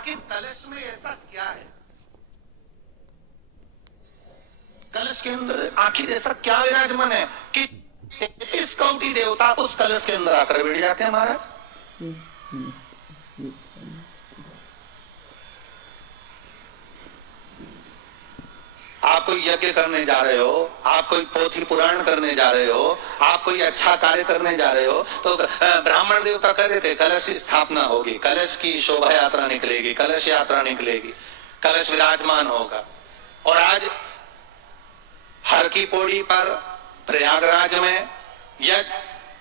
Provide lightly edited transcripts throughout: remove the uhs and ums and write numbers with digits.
आखिर कलश में ऐसा क्या है? कलश के अंदर आखिर ऐसा क्या विराजमान है कि 33 कोटि देवता उस कलश के अंदर आकर बैठ जाते हैं महाराज? आप कोई यज्ञ करने जा रहे हो, आप कोई पोथी पुराण करने जा रहे हो, आप कोई अच्छा कार्य करने जा रहे हो, तो ब्राह्मण देवता कह रहे थे कलश की स्थापना होगी, कलश की शोभा यात्रा निकलेगी, कलश यात्रा निकलेगी, कलश विराजमान होगा। और आज हर की पौड़ी पर, प्रयागराज में या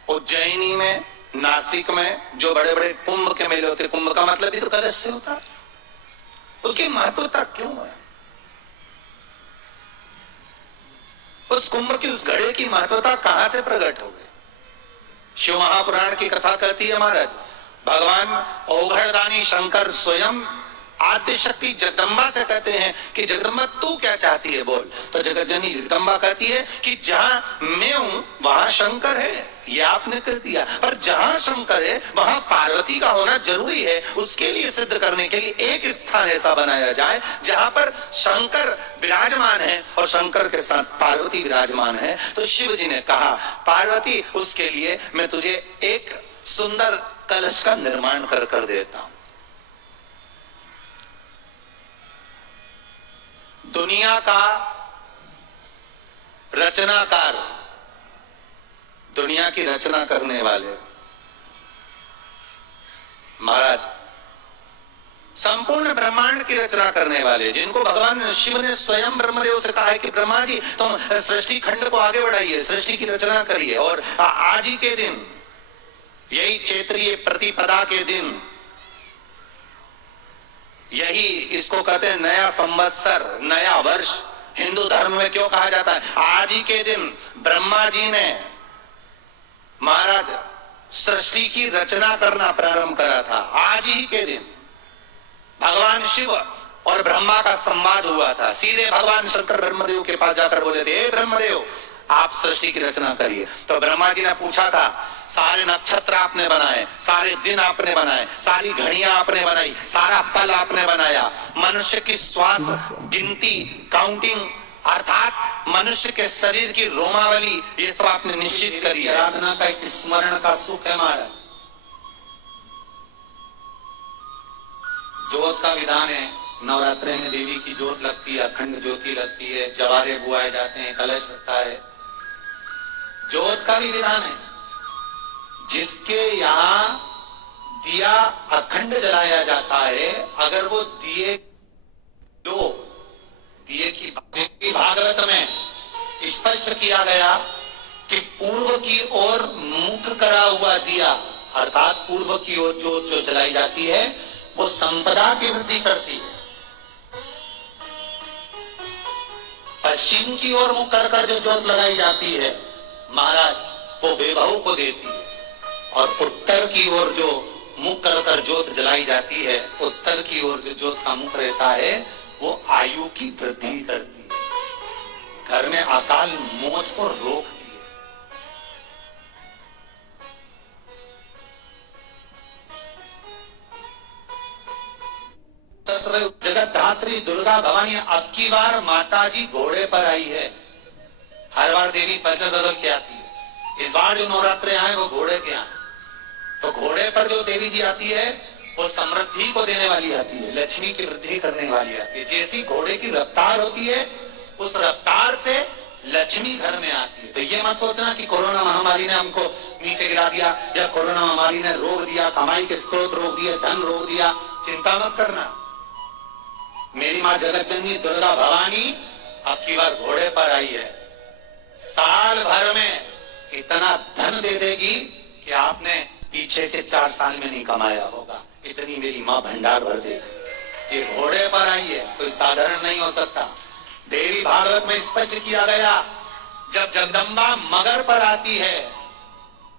उज्जैनी में, नासिक में जो बड़े बड़े कुंभ के मेले होते, कुंभ का मतलब भी तो कलश से होता, उसकी महत्वता क्यों है? उस कुंभ की, उस घड़े की महत्वता कहां से प्रकट हो गई? शिव महापुराण की कथा कहती है महाराज, भगवान औघड़दानी शंकर स्वयं आद्य शक्ति जगदम्बा से कहते हैं कि जगदम्बा तू क्या चाहती है बोल। तो जगतजननी जगदम्बा कहती है कि जहां मैं हूं वहां शंकर है, ये आपने कह दिया, पर जहां शंकर है वहां पार्वती का होना जरूरी है। उसके लिए सिद्ध करने के लिए एक स्थान ऐसा बनाया जाए जहां पर शंकर विराजमान है और शंकर के साथ पार्वती विराजमान है। तो शिव जी ने कहा पार्वती उसके लिए मैं तुझे एक सुंदर कलश का निर्माण कर देता हूं। दुनिया का रचनाकार, दुनिया की रचना करने वाले महाराज, संपूर्ण ब्रह्मांड की रचना करने वाले, जिनको भगवान शिव ने स्वयं ब्रह्मदेव से कहा है कि ब्रह्मा जी तुम सृष्टि खंड को आगे बढ़ाइए, सृष्टि की रचना करिए। और आज ही के दिन, यही चैत्रीय प्रतिपदा के दिन, यही इसको कहते हैं नया संवत्सर, नया वर्ष। हिंदू धर्म में क्यों कहा जाता है? आज ही के दिन ब्रह्मा जी ने महाराज सृष्टि की रचना करना प्रारंभ करा था। आज ही के दिन भगवान शिव और ब्रह्मा का संवाद हुआ था। सीधे भगवान शंकर ब्रह्मदेव के पास जाकर बोले थे, हे ब्रह्मदेव आप सृष्टि की रचना करिए। तो ब्रह्मा जी ने पूछा था, सारे नक्षत्र आपने बनाए, सारे दिन आपने बनाए, सारी घड़ियां आपने बनाई, सारा पल आपने बनाया, मनुष्य की श्वास गिनती, काउंटिंग, अर्थात मनुष्य के शरीर की रोमावली, ये सब आपने निश्चित करी। आराधना का एक स्मरण का सुख है हमारा। ज्योत का विधान है, नवरात्रि में देवी की ज्योत लगती है, अखंड ज्योति लगती है, जवारे बुआए जाते हैं, कलश लगता है। ज्योत का भी विधान है, जिसके यहाँ दिया अखंड जलाया जाता है, अगर वो दिए की भागवत में स्पष्ट किया गया कि पूर्व की ओर मुख करा हुआ दिया, अर्थात पूर्व की ओर ज्योत जो जलाई जाती है वो संपदा की वृद्धि करती है। पश्चिम की ओर मुख कर जो ज्योत लगाई जाती है महाराज, वो वैभव को देती है। और उत्तर की ओर जो मुख कर ज्योत जलाई जाती है, उत्तर की ओर जो ज्योत का मुख रहता है वो आयु की वृद्धि करती है, घर में अकाल मौत को रोकती है। जगत धात्री दुर्गा भवानी अब की बार माता जी घोड़े पर आई है। हर बार देवी बदल बदल के आती है, इस बार जो नवरात्रे आए वो घोड़े के आए। तो घोड़े पर जो देवी जी आती है वो समृद्धि को देने वाली आती है, लक्ष्मी की वृद्धि करने वाली आती है। जैसी घोड़े की रफ्तार होती है उस रफ्तार से लक्ष्मी घर में आती है। तो ये मत सोचना कि कोरोना महामारी ने हमको नीचे गिरा दिया या कोरोना महामारी ने रोक दिया, कमाई के स्रोत रोक दिए, धन रोक दिया, चिंता मत करना। मेरी माँ जगतजननी दुर्गा भवानी अब की बार घोड़े पर आई है। साल भर में इतना धन दे देगी कि आपने पीछे के 4 साल में नहीं कमाया होगा, इतनी मेरी माँ भंडार भर देगी। ये घोड़े पर आई है, कोई साधारण नहीं हो सकता। देवी भागवत में स्पष्ट किया गया, जब जगदम्बा मगर पर आती है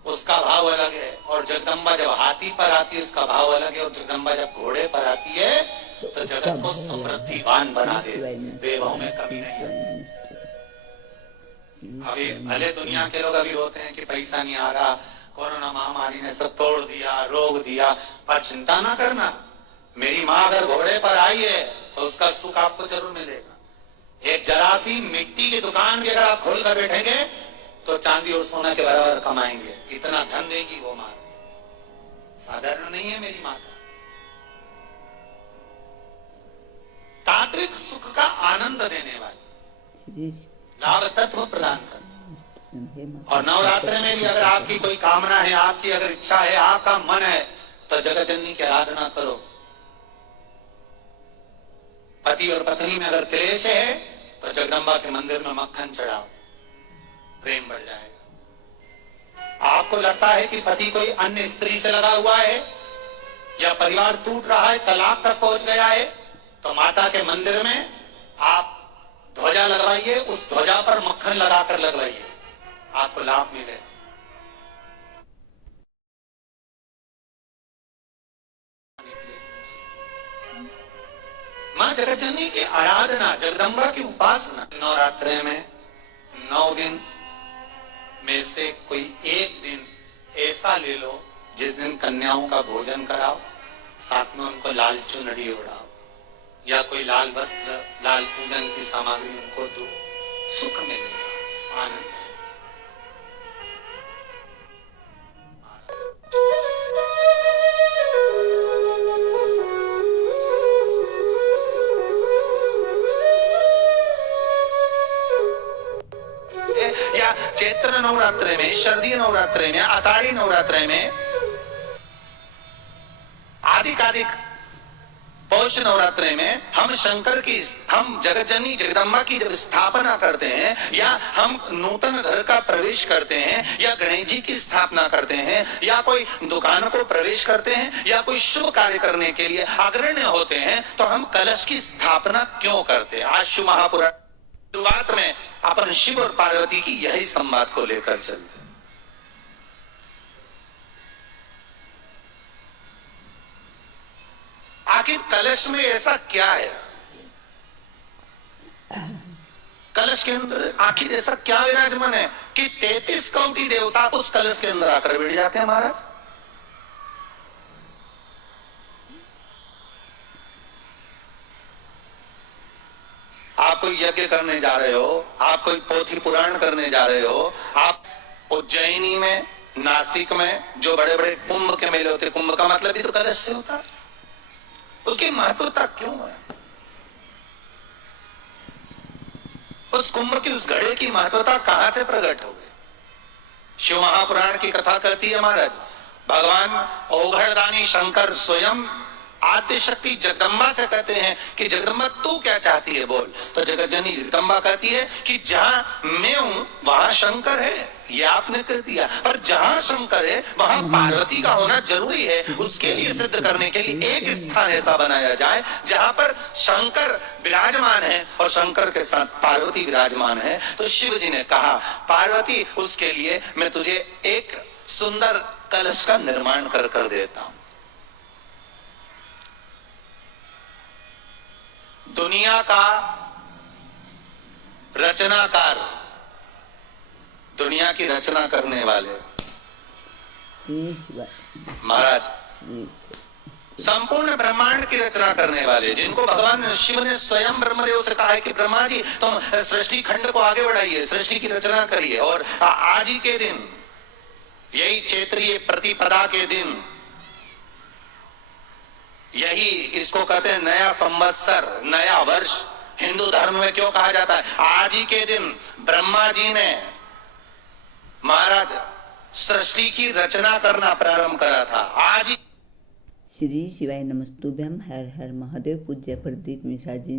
उसका भाव अलग है, और जगदम्बा जब हाथी पर आती है उसका भाव अलग है, और जगदम्बा जब घोड़े पर आती है तो जगत को समृद्धिवान बना देती है, वैभव में कमी नहीं। अभी भले दुनिया के लोग अभी रोते हैं कि पैसा नहीं आ रहा, कोरोना महामारी ने सब तोड़ दिया, रोक दिया, पर चिंता ना करना। मेरी माँ अगर घोड़े पर आई है तो उसका सुख आपको जरूर मिलेगा। एक जरा सी मिट्टी की दुकान भी अगर आप खोल कर बैठेंगे तो चांदी और सोना के बराबर कमाएंगे, इतना धन देगी वो माँ। साधारण नहीं है मेरी माता। तात्विक सुख का आनंद देने वाली, लाभ तत्व प्रदान कर। और नवरात्र में भी अगर आपकी कोई कामना है, आपकी अगर इच्छा है, आपका मन है, तो जगत जननी की आराधना करो। पति और पत्नी में अगर क्लेश है तो जगदम्बा के मंदिर में मक्खन चढ़ाओ, प्रेम बढ़ जाएगा। आपको लगता है कि पति कोई अन्य स्त्री से लगा हुआ है या परिवार टूट रहा है, तलाक तक पहुंच गया है, तो माता के मंदिर में आप ध्वजा लगवाइए, उस ध्वजा पर मक्खन लगाकर लगवाइए, आपको लाभ मिलेगा। मां जगतजननी की आराधना, जगदम्बा की उपासना। नवरात्रे में 9 दिन में से कोई एक दिन ऐसा ले लो जिस दिन कन्याओं का भोजन कराओ, साथ में उनको लाल चुनरी उड़ाओ या कोई लाल वस्त्र, लाल पूजन की सामग्री उनको दो, सुख मिलेगा, आनंद है। या चैत्र नवरात्रे में, शरदीय नवरात्रे में, आषाढ़ी नवरात्रे में, आदिकादिक पौष नवरात्रे में हम शंकर की, हम जगतजननी जगदम्बा की जब स्थापना करते हैं या हम नूतन घर का प्रवेश करते हैं या गणेश जी की स्थापना करते हैं या कोई दुकान को प्रवेश करते हैं या कोई शुभ कार्य करने के लिए अग्रण्य होते हैं, तो हम कलश की स्थापना क्यों करते हैं? आशु महापुराण शुरुआत में अपन शिव और पार्वती की यही संवाद को लेकर चलते। आखिर कलश में ऐसा क्या है? कलश के अंदर आखिर ऐसा क्या विराजमान है कि 33 कोटि देवता उस कलश के अंदर आकर बैठ जाते हैं? महाराज, आप कोई यज्ञ करने जा रहे हो, आप कोई पोथी पुराण करने जा रहे हो, आप उज्जैनी में, नासिक में जो बड़े बड़े कुंभ के मेले होते, कुंभ का मतलब भी तो कलश से होता है, उसकी महत्वता क्यों है? उस कुंभ की, उस घड़े की महत्वता कहां से प्रकट हो गई? शिव महापुराण की कथा कहती है महाराज, भगवान ओघड़दानी शंकर स्वयं आद्य शक्ति जगदम्बा से कहते हैं कि जगदम्बा तू क्या चाहती है बोल। तो जगतजननी जगदम्बा कहती है कि जहां मैं हूं वहां शंकर है, ये आपने कह दिया, पर जहां शंकर है वहां पार्वती का होना जरूरी है। उसके लिए सिद्ध करने के लिए एक स्थान ऐसा बनाया जाए जहां पर शंकर विराजमान है और शंकर के साथ पार्वती विराजमान है। तो शिव जी ने कहा, पार्वती उसके लिए मैं तुझे एक सुंदर कलश का निर्माण कर देता हूं। दुनिया का रचनाकार, दुनिया की रचना करने वाले महाराज, संपूर्ण ब्रह्मांड की रचना करने वाले, जिनको भगवान शिव ने स्वयं ब्रह्मदेव से कहा है कि ब्रह्मा जी तुम सृष्टि खंड को आगे बढ़ाइए, सृष्टि की रचना करिए। और आज ही के दिन, यही चैत्रीय प्रतिपदा के दिन, यही इसको कहते हैं नया संवत्सर, नया वर्ष। हिंदू धर्म में क्यों कहा जाता है? आज ही के दिन ब्रह्मा जी ने महाराज सृष्टि की रचना करना प्रारंभ करा था। आज ही श्री शिवाय नमस्तुभ्यम। हर हर महादेव। पूज्य प्रदीप मिश्रा जी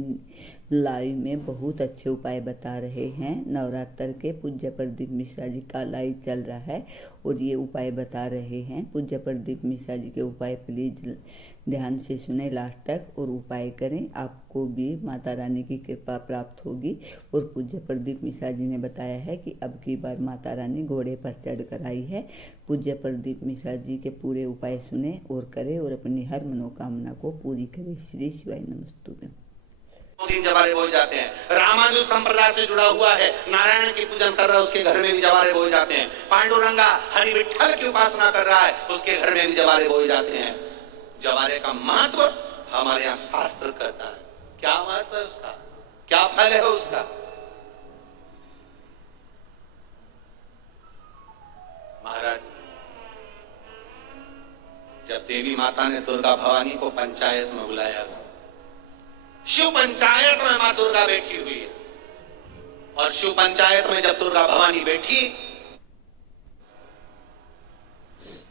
लाइव में बहुत अच्छे उपाय बता रहे हैं। नवरात्र के पूज्य प्रदीप मिश्रा जी का लाइव चल रहा है और ये उपाय बता रहे हैं। पूज्य प्रदीप मिश्रा जी के उपाय प्लीज ध्यान से सुने लास्ट तक और उपाय करें, आपको भी माता रानी की कृपा प्राप्त होगी। और पूज्य प्रदीप मिश्रा जी ने बताया है कि अब की बार माता रानी घोड़े पर चढ़कर आई है। पूज्य प्रदीप मिश्रा जी के पूरे उपाय सुने और करें और अपनी हर मनोकामना को पूरी करें। श्री शिवाय नमस्तुभ्यम। 2 दिन जवारे बोए जाते हैं। रामानुज संप्रदाय से जुड़ा हुआ है, नारायण की पूजन कर रहा है, उसके घर में भी जवारे बोए जाते हैं। पांडुरंगा हरि विठ्ठल की उपासना कर रहा है, उसके घर में भी जवारे बोए जाते हैं। जवारे का महत्व हमारे यहां शास्त्र कहता है। क्या महत्व है उसका, क्या फल है उसका? महाराज, जब देवी माता ने दुर्गा भवानी को पंचायत में बुलाया, शिव पंचायत में मां दुर्गा बैठी हुई है, और शिव पंचायत में जब दुर्गा भवानी बैठी,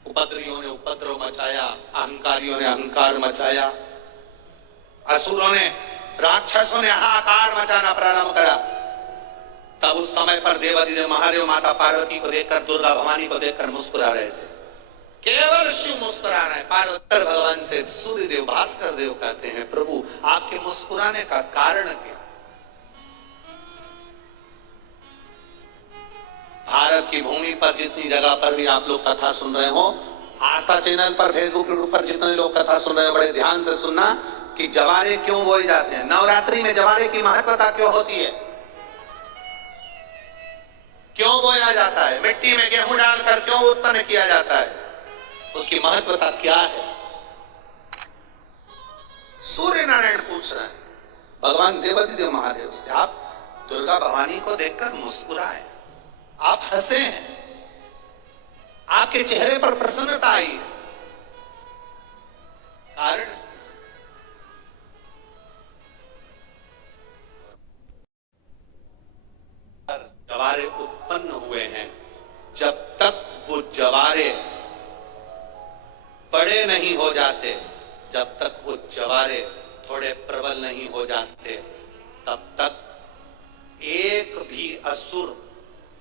उपद्रवियों ने उपद्रव मचाया, अहंकारियों ने अहंकार मचाया, असुरों ने, राक्षसों ने हाहाकार मचाना प्रारंभ करा। तब उस समय पर देवाधिदेव महादेव माता पार्वती को देखकर, दुर्गा भवानी को देखकर मुस्कुरा रहे थे। केवल शिव मुस्कुरा रहे हैं। पार्वती भगवान से सूर्यदेव भास्कर देव कहते हैं, प्रभु आपके मुस्कुराने का कारण क्या? भारत की भूमि पर जितनी जगह पर भी आप लोग कथा सुन रहे हो, आस्था चैनल पर, फेसबुक यूट्यूब पर जितने लोग कथा सुन रहे हो, बड़े ध्यान से सुनना कि जवारे क्यों बोए जाते हैं। नवरात्रि में जवारे की महत्वता क्यों होती है, क्यों बोया जाता है, मिट्टी में गेहूं डालकर क्यों उत्पन्न किया जाता है, उसकी महत्वता क्या है? सूर्य नारायण पूछ रहे हैं भगवान देवाधिदेव महादेव से, आप दुर्गा भवानी को देखकर मुस्कुराए, आप हंसे हैं, आपके चेहरे पर प्रसन्नता आई है, कारण जवारे उत्पन्न हुए हैं। जब तक वो जवारे बड़े नहीं हो जाते, जब तक वो जवारे थोड़े प्रबल नहीं हो जाते, तब तक एक भी असुर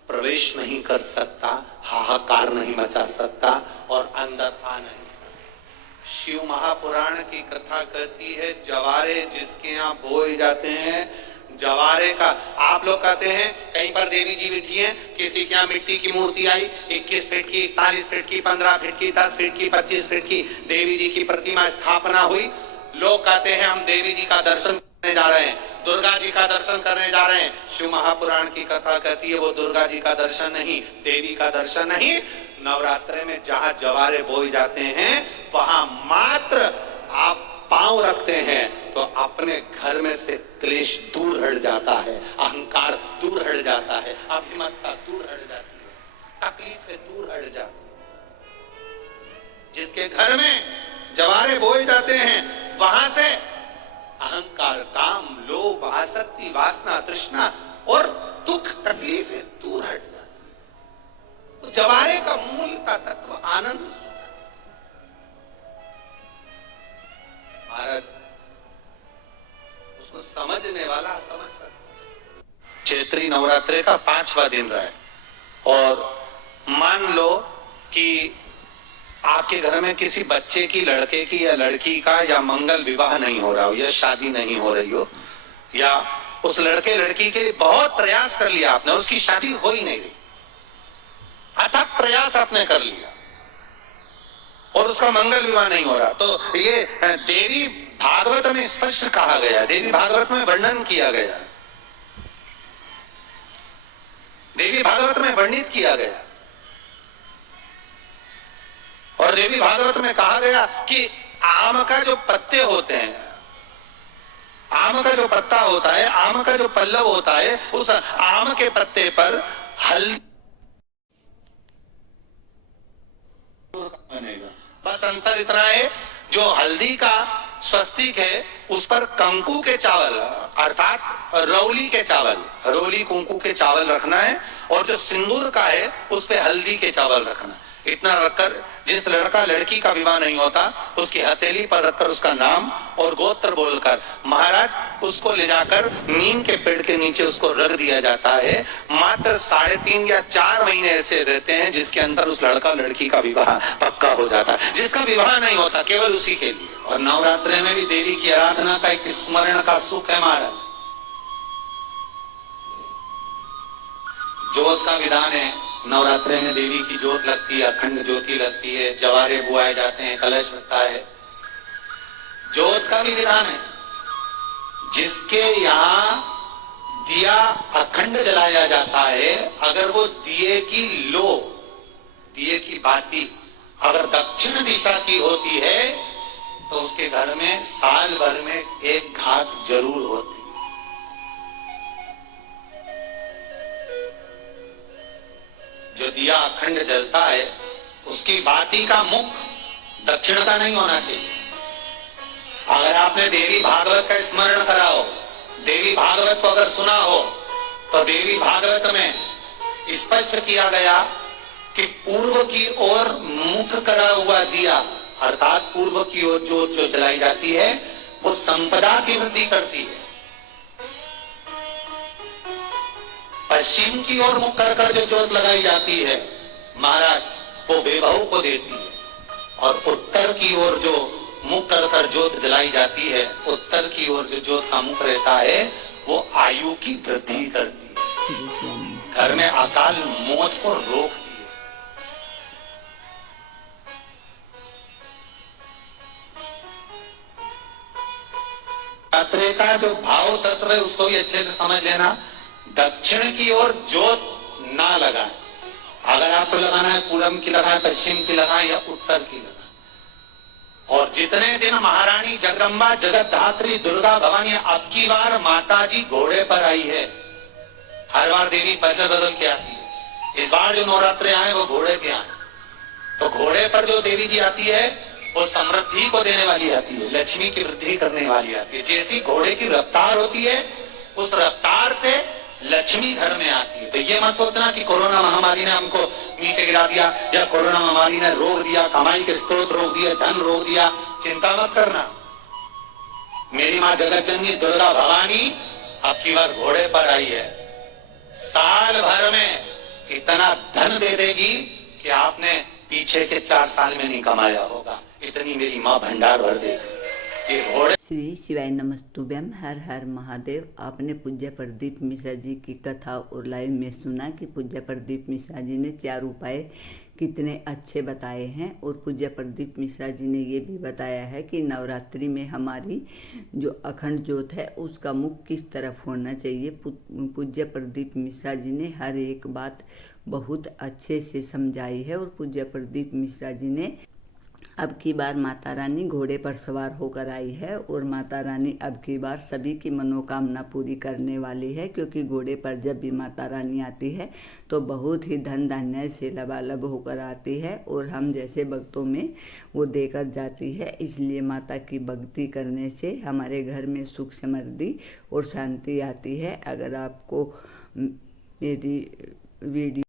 प्रवेश नहीं कर सकता, हाहाकार नहीं मचा सकता और अंदर आ नहीं सकता। शिव महापुराण की कथा कहती है, जवारे जिसके यहाँ बोए जाते हैं, जवारे का, आप लोग कहते हैं कहीं पर देवी जी बैठी हैं, किसी के यहाँ मिट्टी की मूर्ति आई, 21 फीट की, 41 फीट की, 15 फीट की, 10 फीट की, 25 फीट की देवी जी की प्रतिमा स्थापना हुई। लोग कहते हैं हम देवी जी का दर्शन करने जा रहे हैं, दुर्गा जी का दर्शन करने जा रहे हैं। शिव महापुराण की कथा कहती है वो दुर्गा जी का दर्शन नहीं, देवी का दर्शन नहीं। नवरात्रे में जहां जवारे बोए जाते हैं, वहां मात्र आप पांव रखते हैं तो अपने घर में से क्लेश दूर हट जाता है, अहंकार दूर हट जाता है, अभिमतता दूर हट जाती है, तकलीफें दूर हट जाती है। जिसके घर में जवारे बोए जाते हैं, वहां से अहंकार, काम, लोभ, आसक्ति, वासना, तृष्णा और दुख, तकलीफें दूर हट जाती है। तो जवारे का मूल का तत्व आनंद। महाराज, उसको समझने वाला समझ सकता। चैत्री नवरात्रि का 5वां दिन रहा है और मान लो कि आपके घर में किसी बच्चे की, लड़के की या लड़की का या मंगल विवाह नहीं हो रहा हो, या शादी नहीं हो रही हो, या उस लड़के लड़की के लिए बहुत प्रयास कर लिया आपने, उसकी शादी हो ही नहीं रही, अथक प्रयास आपने कर लिया और उसका मंगल विवाह नहीं हो रहा, तो ये देवी भागवत में स्पष्ट कहा गया, देवी भागवत में वर्णन किया गया, देवी भागवत में वर्णित किया गया। और देवी भागवत में कहा गया कि आम का जो पत्ते होते हैं, आम का जो पत्ता होता है, आम का जो पल्लव होता है, उस आम के पत्ते पर हल्दी बनेगा। बस अंतर इतना है, जो हल्दी का स्वस्तिक है उस पर कंकु के चावल अर्थात रौली के चावल, रौली कुंकू के चावल रखना है, और जो सिंदूर का है उस पे हल्दी के चावल रखना। इतना रखकर जिस लड़का लड़की का विवाह नहीं होता उसकी हथेली पर रखकर उसका नाम और गोत्र बोलकर महाराज उसको ले जाकर नीम के पेड़ के नीचे उसको रख दिया जाता है। मात्र 3.5 या 4 महीने ऐसे रहते हैं जिसके अंदर उस लड़का लड़की का विवाह पक्का हो जाता है। जिसका विवाह नहीं होता केवल उसी के लिए। और नवरात्रि में भी देवी की आराधना का एक स्मरण का सुख है महाराज। जोत का विधान है, नवरात्रि में देवी की जोत लगती है, अखंड ज्योति लगती है, जवारे बुआए जाते हैं, कलश लगता है। जोत का भी विधान है, जिसके यहाँ दिया अखंड जलाया जाता है, अगर वो दिए की लो, दिए की बाती अगर दक्षिण दिशा की होती है तो उसके घर में साल भर में एक घात जरूर होती है। जो दिया अखंड जलता है उसकी बाती का मुख दक्षिण का नहीं होना चाहिए। अगर आपने देवी भागवत का स्मरण करा हो, देवी भागवत को अगर सुना हो, तो देवी भागवत में स्पष्ट किया गया कि पूर्व की ओर मुख करा हुआ दिया, अर्थात पूर्व की ओर ज्योत जो जलाई जाती है वो संपदा की वृद्धि करती है। पश्चिम की ओर मुख कर जो ज्योत लगाई जाती है महाराज वो बेबहू को देती है, और उत्तर की ओर जो मुख कर ज्योत जलाई जाती है, उत्तर की ओर जो ज्योत का मुख रहता है वो आयु की वृद्धि करती है, घर में अकाल मौत को रोकती है। रात्रि का जो भाव तत्व है उसको भी अच्छे से समझ लेना। दक्षिण की ओर ज्योत ना लगाए, अगर आपको लगाना है पूरब की लगाए, पश्चिम की लगाए या उत्तर की लगाए। और जितने दिन महारानी जगदम्बा जगत धात्री दुर्गा भवानी अब की बार माता जी घोड़े पर आई है। हर बार देवी बदल बदल के आती है, इस बार जो नवरात्रे आए वो घोड़े के आए। तो घोड़े पर जो देवी जी आती है वो समृद्धि को देने वाली आती है, लक्ष्मी की वृद्धि करने वाली आती है। जैसी घोड़े की रफ्तार होती है उस रफ्तार से लक्ष्मी घर में आती है। तो ये मत सोचना कि कोरोना महामारी ने हमको नीचे गिरा दिया या कोरोना महामारी ने रोक दिया, कमाई के स्रोत रोक दिए, धन रोक दिया। चिंता मत करना, मेरी माँ जगत जननी दुर्गा भवानी अब की बार घोड़े पर आई है। साल भर में इतना धन दे देगी कि आपने पीछे के 4 साल में नहीं कमाया होगा, इतनी मेरी माँ भंडार भर देगी। ये घोड़े। श्री शिवाय नमस्तुभ्यम, हर हर महादेव। आपने पूज्य प्रदीप मिश्रा जी की कथा और लाइव में सुना कि पूज्य प्रदीप मिश्रा जी ने 4 उपाय कितने अच्छे बताए हैं। और पूज्य प्रदीप मिश्रा जी ने ये भी बताया है कि नवरात्रि में हमारी जो अखंड ज्योत है उसका मुख किस तरफ होना चाहिए। पूज्य प्रदीप मिश्रा जी ने हर एक बात बहुत अच्छे से समझाई है। और पूज्य प्रदीप मिश्रा जी ने अब की बार माता रानी घोड़े पर सवार होकर आई है, और माता रानी अब की बार सभी की मनोकामना पूरी करने वाली है, क्योंकि घोड़े पर जब भी माता रानी आती है तो बहुत ही धन धान्य से लबालब होकर आती है, और हम जैसे भक्तों में वो देकर जाती है। इसलिए माता की भक्ति करने से हमारे घर में सुख समृद्धि और शांति आती है। अगर आपको मेरी वीडियो